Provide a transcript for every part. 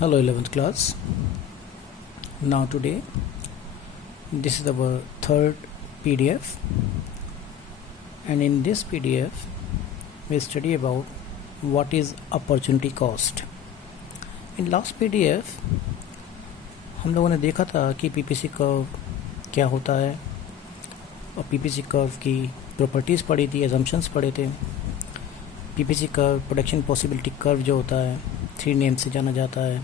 Hello 11th class. Now today this is our third PDF, and in this PDF we study about what is opportunity cost. In last PDF हम लोगों ने देखा था कि PPC curve क्या होता है और पीपीसी कर्व की प्रॉपर्टीज़ पढ़ी थी, एजम्पशंस पढ़े थे। PPC curve production possibility curve जो होता है 3 नेम से जाना जाता है।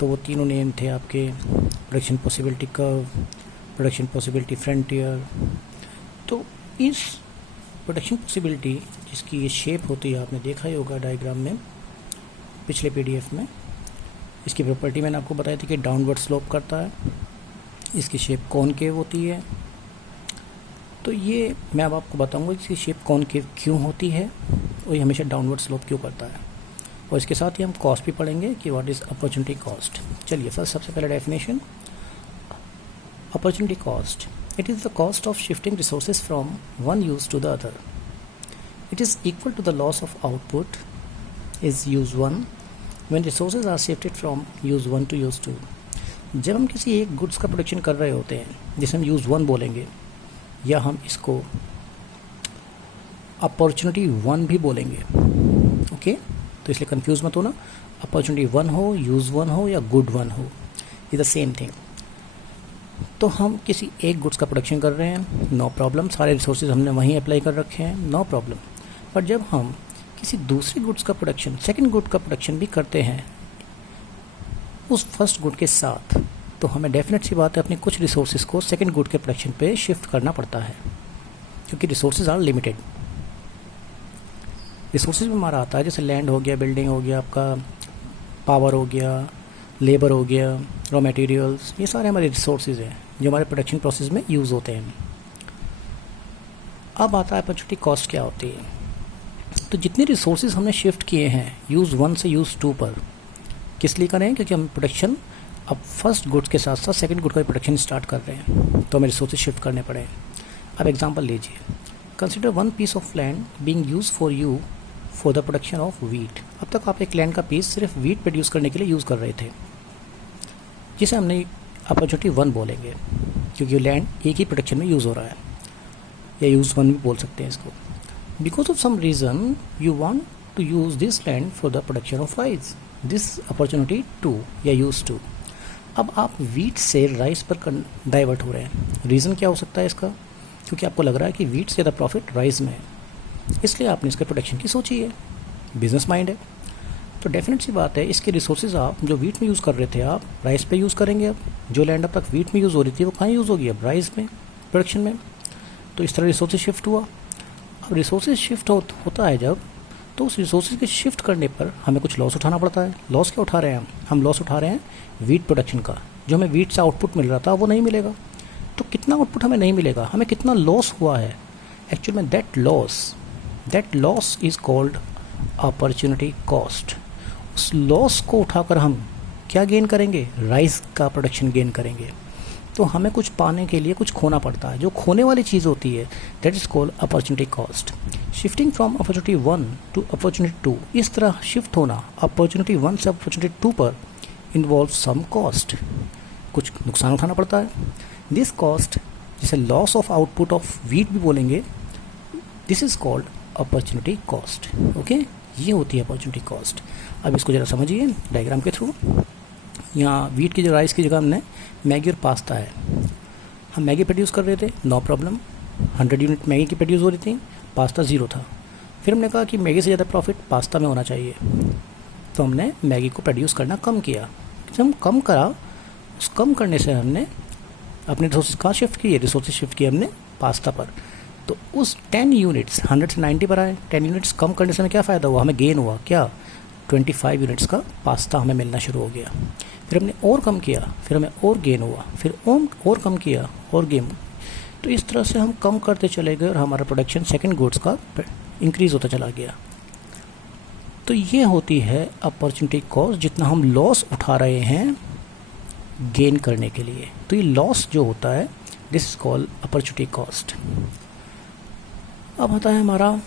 तो वो तीनों नेम थे आपके production possibility curve, production possibility frontier. तो इस प्रोडक्शन पॉसिबिलिटी जिसकी ये शेप होती है, आपने देखा ही होगा डायग्राम में पिछले पीडीएफ में। इसकी प्रॉपर्टी मैंने आपको बताई थी कि डाउनवर्ड स्लोप करता है, इसकी शेप कॉनकेव होती है। तो ये मैं अब आपको बताऊंगा इसकी शेप कॉनकेव क्यों होती है और ये हमेशा डाउनवर्ड स्लोप क्यों करता है, और इसके साथ ही हम कॉस्ट भी पढ़ेंगे कि व्हाट इज़ अपॉर्चुनिटी कॉस्ट। चलिए सबसे पहले definition. Opportunity cost, it is the cost of shifting resources from one use to the other. It is equal to the loss of output is use one when resources are shifted from use one to use two. जब हम किसी एक goods का production कर रहे होते हैं जिसे हम यूज़ वन बोलेंगे, या हम इसको अपॉर्चुनिटी वन भी बोलेंगे। ओके, तो इसलिए कंफ्यूज मत हो ना, अपॉर्चुनिटी वन हो, यूज़ वन हो या गुड वन हो, इज द सेम थिंग। तो हम किसी एक गुड्स का प्रोडक्शन कर रहे हैं, नो प्रॉब्लम, सारे रिसोर्सेज हमने वहीं अप्लाई कर रखे हैं, नो प्रॉब्लम। पर जब हम किसी दूसरे गुड्स का प्रोडक्शन, सेकंड गुड का प्रोडक्शन भी करते हैं उस फर्स्ट गुड के साथ, तो हमें डेफिनेट सी बात है अपने कुछ रिसोर्सेज को सेकंड गुड के प्रोडक्शन पे शिफ्ट करना पड़ता है, क्योंकि रिसोर्सेज आर लिमिटेड। रिसोर्सेज में हमारा आता है जैसे लैंड हो गया, बिल्डिंग हो गया, आपका पावर हो गया, लेबर हो गया, रॉ मटेरियल्स, ये सारे हमारे रिसोर्सेज हैं जो हमारे प्रोडक्शन प्रोसेस में यूज़ होते हैं। अब आता है अपॉर्चुनिटी कॉस्ट क्या होती है। तो जितने रिसोर्सेज हमने शिफ्ट किए हैं यूज़ वन से यूज़ टू पर, किस लिए करें? क्योंकि हम प्रोडक्शन अब फर्स्ट गुड्स के साथ साथ सेकंड गुड का प्रोडक्शन स्टार्ट कर रहे हैं, तो हमें रिसोर्सेज शिफ्ट करने पड़े। अब एग्जांपल लीजिए, consider one piece of land being use for you for the production of wheat. अब तक आप एक लैंड का पीस सिर्फ वीट प्रोड्यूस करने के लिए यूज़ कर रहे थे, जिसे हमने अपॉर्चुनिटी वन बोलेंगे, क्योंकि लैंड एक ही प्रोडक्शन में यूज़ हो रहा है, या यूज़ वन भी बोल सकते हैं इसको। Because of some reason you want to use this land for the production of rice, this opportunity two या यूज़ टू। अब आप वीट से राइस पर डाइवर्ट हो रहे हैं। रीज़न क्या हो सकता है इसका? क्योंकि आपको लग रहा है कि वीट से ज़्यादा प्रॉफिट राइस में है, इसलिए आपने इसके प्रोडक्शन की सोची है, बिजनेस माइंड है। तो डेफिनेट सी बात है, इसके रिसोर्सेज आप जो वीट में यूज़ कर रहे थे आप राइस पे यूज़ करेंगे। अब जो लैंड अब तक वीट में यूज़ हो रही थी वो कहाँ यूज़ होगी? अब राइस में, प्रोडक्शन में। तो इस तरह रिसोर्सेज शिफ्ट हुआ। अब रिसोर्सेज शिफ्ट होता है जब, तो उस रिसोर्सेज के शिफ्ट करने पर हमें कुछ लॉस उठाना पड़ता है। लॉस क्या उठा रहे हैं हम लॉस उठा रहे हैं वीट प्रोडक्शन का। जो हमें वीट से आउटपुट मिल रहा था वो नहीं मिलेगा। तो कितना आउटपुट हमें नहीं मिलेगा, हमें कितना लॉस हुआ है एक्चुअल में, that loss is called opportunity cost. उस लॉस को उठाकर हम क्या गेन करेंगे? राइस का प्रोडक्शन गेन करेंगे। तो हमें कुछ पाने के लिए कुछ खोना पड़ता है, जो खोने वाली चीज़ होती है that is called opportunity cost. Shifting from opportunity one to opportunity two, इस तरह शिफ्ट होना अपॉर्चुनिटी वन से अपॉर्चुनिटी टू पर इन्वॉल्व सम कॉस्ट, कुछ नुकसान उठाना पड़ता है। दिस कॉस्ट, जिसे loss of output of wheat भी बोलेंगे, this is called opportunity cost. Okay, ये होती है अपॉर्चुनिटी कॉस्ट। अब इसको ज़रा समझिए डायग्राम के थ्रू। यहाँ वीट की जो राइस की जगह हमने मैगी और पास्ता है, हम मैगी प्रोड्यूस कर रहे थे, नो प्रॉब्लम, 100 यूनिट मैगी की प्रोड्यूस हो रही थी, पास्ता 0 था। फिर हमने कहा कि मैगी से ज़्यादा प्रॉफिट पास्ता में होना चाहिए, तो हमने मैगी को प्रोड्यूस करना कम किया। जब हम कम करा, उस कम करने से हमने अपने रिसोर्सेज कहाँ शिफ्ट किए? रिसोर्सेज शिफ्ट किए हमने पास्ता पर। तो उस 10 यूनिट्स 100 से 90 पर आए। 10 यूनिट्स कम करने से हमें क्या फ़ायदा हुआ? हमें गेन हुआ क्या? 25 यूनिट्स का पास्ता हमें मिलना शुरू हो गया। फिर हमने और कम किया, फिर हमें और गेन हुआ, फिर और कम किया और गेन। तो इस तरह से हम कम करते चले गए और हमारा प्रोडक्शन सेकंड गुड्स का इंक्रीज़ होता चला गया। तो ये होती है अपॉर्चुनिटी कॉस्ट, जितना हम लॉस उठा रहे हैं गेन करने के लिए। तो ये लॉस जो होता है this is called opportunity cost. अब आता है हमारा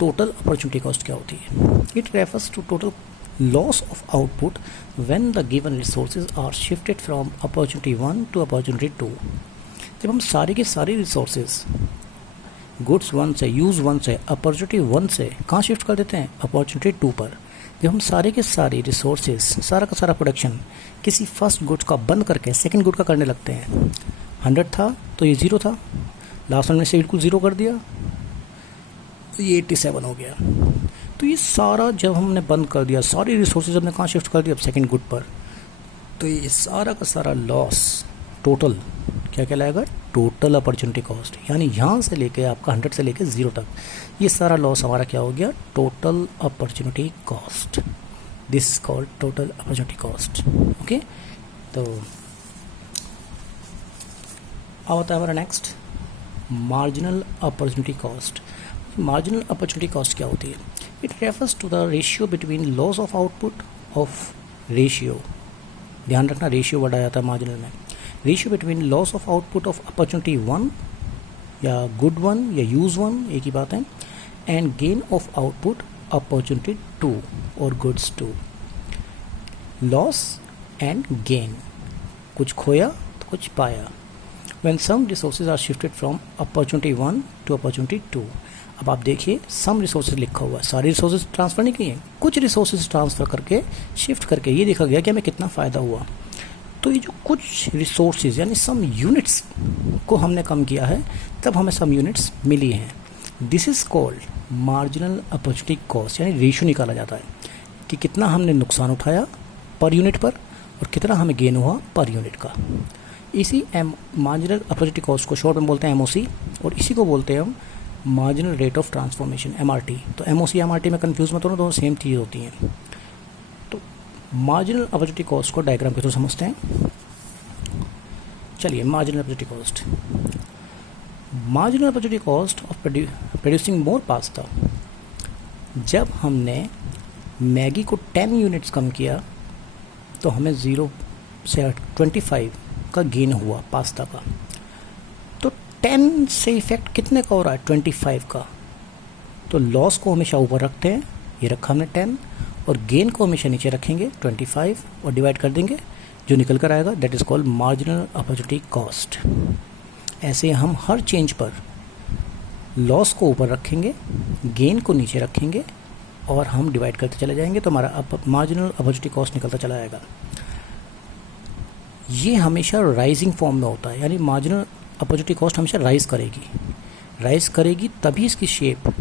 टोटल अपॉर्चुनिटी कॉस्ट क्या होती है। It refers to total loss of output when the given resources are shifted from opportunity 1 to opportunity 2। जब हम सारे के सारे रिसोर्सेज गुड्स 1 से यूज़ 1 से अपॉर्चुनिटी 1 से कहाँ शिफ्ट कर देते हैं, अपॉर्चुनिटी 2 पर। जब हम सारे के सारे रिसोर्सेज, सारा का सारा प्रोडक्शन किसी फर्स्ट गुड्स का बंद करके सेकंड गुड का करने लगते हैं, 100 था तो ये 0 था, लास्ट वन में से बिल्कुल 0 कर दिया तो ये 87 हो गया। तो ये सारा जब हमने बंद कर दिया, सारे रिसोर्सेज हमने कहाँ शिफ्ट कर दिया, अब सेकंड गुड पर, तो ये सारा का सारा लॉस टोटल क्या कहलाएगा, टोटल अपॉर्चुनिटी कॉस्ट। यानी यहाँ से लेके आपका 100 से लेके 0 तक ये सारा लॉस हमारा क्या हो गया, total opportunity cost. This is called total opportunity cost. Okay, तो अब आता है हमारा next marginal opportunity cost. Marginal opportunity cost क्या होती है, it refers to the ratio between loss of output of ratio, ध्यान रखना रेशियो वर्ड आ जाता है मार्जिनल में, ratio between loss of output of opportunity 1 या गुड 1 या यूज 1 एक ही बात है, and gain of output opportunity 2 और गुड्स 2। लॉस एंड गेन, कुछ खोया तो कुछ पाया। When some resources are shifted from opportunity 1 to opportunity 2। अब आप देखिए सम रिसोर्सेज लिखा हुआ है, सारे रिसोर्सेज ट्रांसफ़र नहीं किए, कुछ रिसोर्सेज ट्रांसफ़र करके शिफ्ट करके ये देखा गया कि हमें कितना फ़ायदा हुआ। तो ये जो कुछ रिसोर्सेज यानी सम यूनिट्स को हमने कम किया है, तब हमें सम यूनिट्स मिली हैं। This is called marginal opportunity cost, यानी रेशियो निकाला जाता है कि कितना हमने नुकसान उठाया पर यूनिट पर और कितना हमें गेन हुआ पर यूनिट का। इसी मार्जिनल अपॉर्चुनिटी कॉस्ट को शॉर्ट में बोलते हैं MOC, और इसी को बोलते हैं हम marginal rate of transformation MRT। तो MOC MRT में कंफ्यूज मत होना, दोनों सेम चीज़ होती हैं। तो मार्जिनल अपॉर्चुनिटी कॉस्ट को डायग्राम के थ्रू समझते हैं। चलिए, marginal opportunity cost, marginal opportunity cost of producing more pasta. जब हमने मैगी को 10 यूनिट्स कम किया तो हमें 0 से 25 का गेन हुआ पास्ता का। तो 10 से इफेक्ट कितने का हो रहा है, 25 का। तो लॉस को हमेशा ऊपर रखते हैं, ये रखा हमने 10, और गेन को हमेशा नीचे रखेंगे 25 और डिवाइड कर देंगे, जो निकल कर आएगा that is called marginal opportunity cost. ऐसे हम हर चेंज पर लॉस को ऊपर रखेंगे, गेन को नीचे रखेंगे और हम डिवाइड करते चले जाएंगे, तो हमारा मार्जिनल अपॉर्चुनिटी कॉस्ट निकलता चला जाएगा। ये हमेशा राइजिंग फॉर्म में होता है, यानी मार्जिनल अपॉर्चुनिटी कॉस्ट हमेशा राइज करेगी तभी इसकी शेप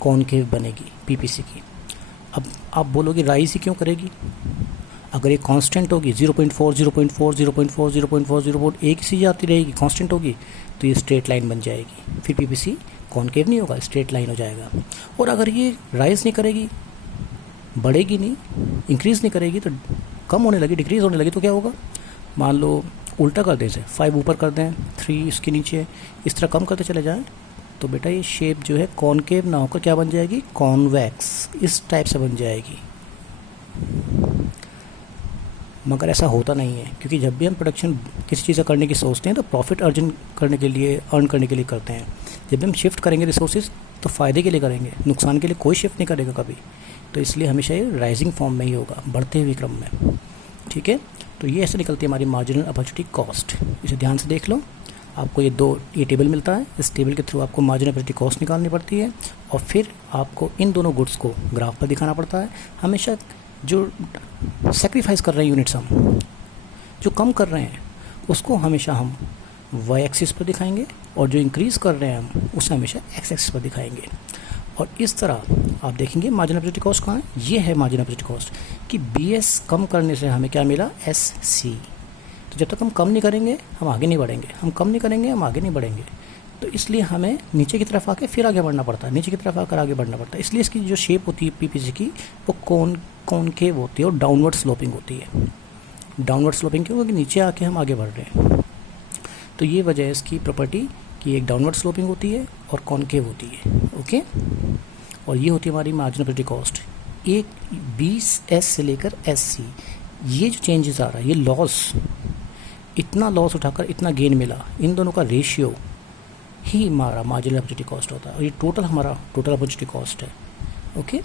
कॉनकेव बनेगी PPC की। अब आप बोलोगे राइज ही क्यों करेगी, अगर ये कांस्टेंट होगी 0.4 0.4 0.4 0.4 0.4 एक सी जाती रहेगी, कांस्टेंट होगी, तो ये स्ट्रेट लाइन बन जाएगी, फिर PPC कॉनकेव नहीं होगा, स्ट्रेट लाइन हो जाएगा। और अगर ये राइज नहीं करेगी, बढ़ेगी नहीं, इंक्रीज़ नहीं करेगी, तो कम होने लगी, डिक्रीज़ होने लगी, तो क्या होगा, मान लो उल्टा कर दें, इसे 5 ऊपर कर दें, 3 इसके नीचे, इस तरह कम करते चले जाएं, तो बेटा ये शेप जो है कॉनकेव ना होकर क्या बन जाएगी, कॉन्वेक्स, इस टाइप से बन जाएगी। मगर ऐसा होता नहीं है, क्योंकि जब भी हम प्रोडक्शन किसी चीज़ का करने की सोचते हैं तो प्रॉफिट अर्न करने के लिए करते हैं। जब भी हम शिफ्ट करेंगे रिसोर्सेज तो फ़ायदे के लिए करेंगे, नुकसान के लिए कोई शिफ्ट नहीं करेगा कभी। तो इसलिए हमेशा ये राइजिंग फॉर्म में ही होगा, बढ़ते हुए क्रम में। ठीक है, तो ये ऐसे निकलती है हमारी मार्जिनल अपॉर्चुनिटी कॉस्ट। इसे ध्यान से देख लो, आपको ये टेबल मिलता है, इस टेबल के थ्रू आपको मार्जिनल अपॉर्चुनिटी कॉस्ट निकालनी पड़ती है, और फिर आपको इन दोनों गुड्स को ग्राफ पर दिखाना पड़ता है। हमेशा जो सेक्रीफाइस कर रहे हैं यूनिट्स, हम जो कम कर रहे हैं उसको हमेशा हम वाई एक्सिस पर दिखाएंगे, और जो इंक्रीज़ कर रहे हैं हम उसे हमेशा एक्स एक्सिस पर दिखाएंगे। और इस तरह आप देखेंगे मार्जिनल अपॉर्चुनिटी कॉस्ट कहाँ है, ये है मार्जिनल अपॉर्चुनिटी कॉस्ट कि BS कम करने से हमें क्या मिला, SC। तो जब तक हम कम नहीं करेंगे हम आगे नहीं बढ़ेंगे, हम कम नहीं करेंगे हम आगे नहीं बढ़ेंगे। तो इसलिए हमें नीचे की तरफ आके फिर आगे बढ़ना पड़ता है, नीचे की तरफ आकर आगे बढ़ना पड़ता है। इसलिए इसकी जो शेप होती है PPC की, वो कॉनकेव होती है और डाउनवर्ड स्लोपिंग होती है। डाउनवर्ड स्लोपिंग क्यों, क्योंकि नीचे आके हम आगे बढ़ रहे हैं। तो ये वजह है इसकी प्रॉपर्टी कि एक डाउनवर्ड स्लोपिंग होती है और कॉनकेव होती है। ओके, और ये होती है हमारी मार्जिनल अपॉर्चुनिटी कॉस्ट। एक 20S से लेकर SC, ये जो चेंजेस आ रहा है, ये लॉस, इतना लॉस उठाकर इतना गेन मिला, इन दोनों का रेशियो ही हमारा मार्जिनल अपॉर्चुनिटी कॉस्ट होता है, और ये टोटल हमारा टोटल अपॉर्चुनिटी कॉस्ट है। ओके।